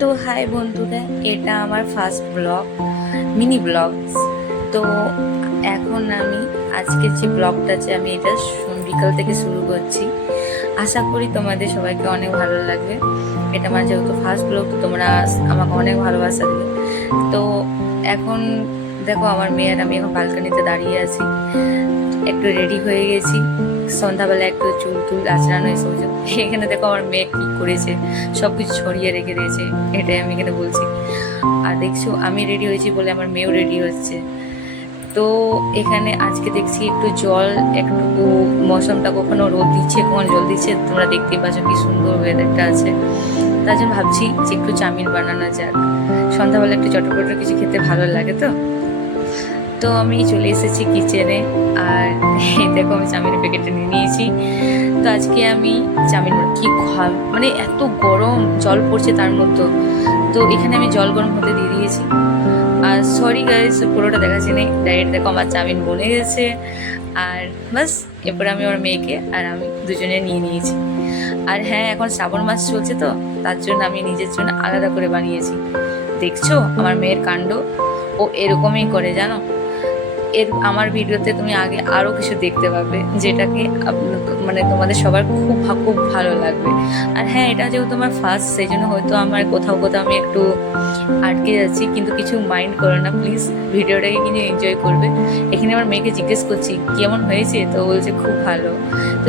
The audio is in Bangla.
তো হাই বন্ধুরা, এটা আমার ফার্স্ট ব্লগ, মিনি ব্লগস। তো এখন আমি আজকের যে ব্লগটা আছে আমি এটা বিকাল থেকে শুরু করছি। আশা করি তোমাদের সবাইকে অনেক ভালো লাগবে। এটা আমার যেহেতু ফার্স্ট ব্লগ, তো তোমরা আমাকে অনেক ভালোবাসা দিবে। তো এখন দেখো আমার মেয়ের, আমি এখন বালকানিতে দাঁড়িয়ে আছি, একটু রেডি হয়ে গেছি। সন্ধ্যাবেলা একটু চুল টুল আঁচড়ানো এসব। এখানে দেখো আমার মেয়ে কি করেছে, সব কিছু ছড়িয়ে রেখে দিয়েছে, এটাই আমি এখানে বলছি। আর দেখছো আমি রেডি হয়েছি বলে আমার মেয়েও রেডি হচ্ছে। তো এখানে আজকে দেখছি একটু জল, একটু মৌসমটা কখনো রোদ দিচ্ছে, কখনো জল দিচ্ছে, তোমরা দেখতেই পাচ্ছ কি সুন্দর ওয়েদারটা আছে। তার জন্য ভাবছি যে একটু চাউমিন বানানো যাক, সন্ধ্যাবেলা একটু চটপট কিছু খেতে ভালো লাগে। তো তো আমি চলে এসেছি কিচেনে, আর এই দেখো আমি চাউমিনের প্যাকেটটা নিয়ে নিয়েছি। তো আজকে আমি চাউমিন কি মানে এত গরম জল পড়ছে তার মধ্যে, তো এখানে আমি জল গরম হতে দিয়ে দিয়েছি। আর সরি গাইস, পুরোটা দেখাচ্ছি নেই, ডাইরেক্ট দেখো আমার চাউমিন বনে গেছে। আর বাস, এরপরে আমি আমার মেয়েকে আর আমি দুজনে নিয়ে নিয়েছি। আর হ্যাঁ, এখন শ্রাবণ মাস চলছে, তো তার জন্য আমি নিজের জন্য আলাদা করে বানিয়েছি। দেখছো আমার মেয়ের কাণ্ড, ও এরকমই করে জানো। আমার ভিডিওতে তুমি আগে আরও কিছু দেখতে পাবে, যেটাকে মানে তোমাদের সবার খুব খুব ভালো লাগবে। আর হ্যাঁ, এটা যেহেতু আমার ফার্স্ট, সেই জন্য হয়তো আমার কোথাও কোথাও আমি একটু আটকে যাচ্ছি, কিন্তু কিছু মাইন্ড করো না প্লিজ, ভিডিওটাকে কিন্তু এনজয় করবে। এখানে আমার মেয়েকে জিজ্ঞেস করছি কেমন হয়েছে, তো বলছে খুব ভালো। তো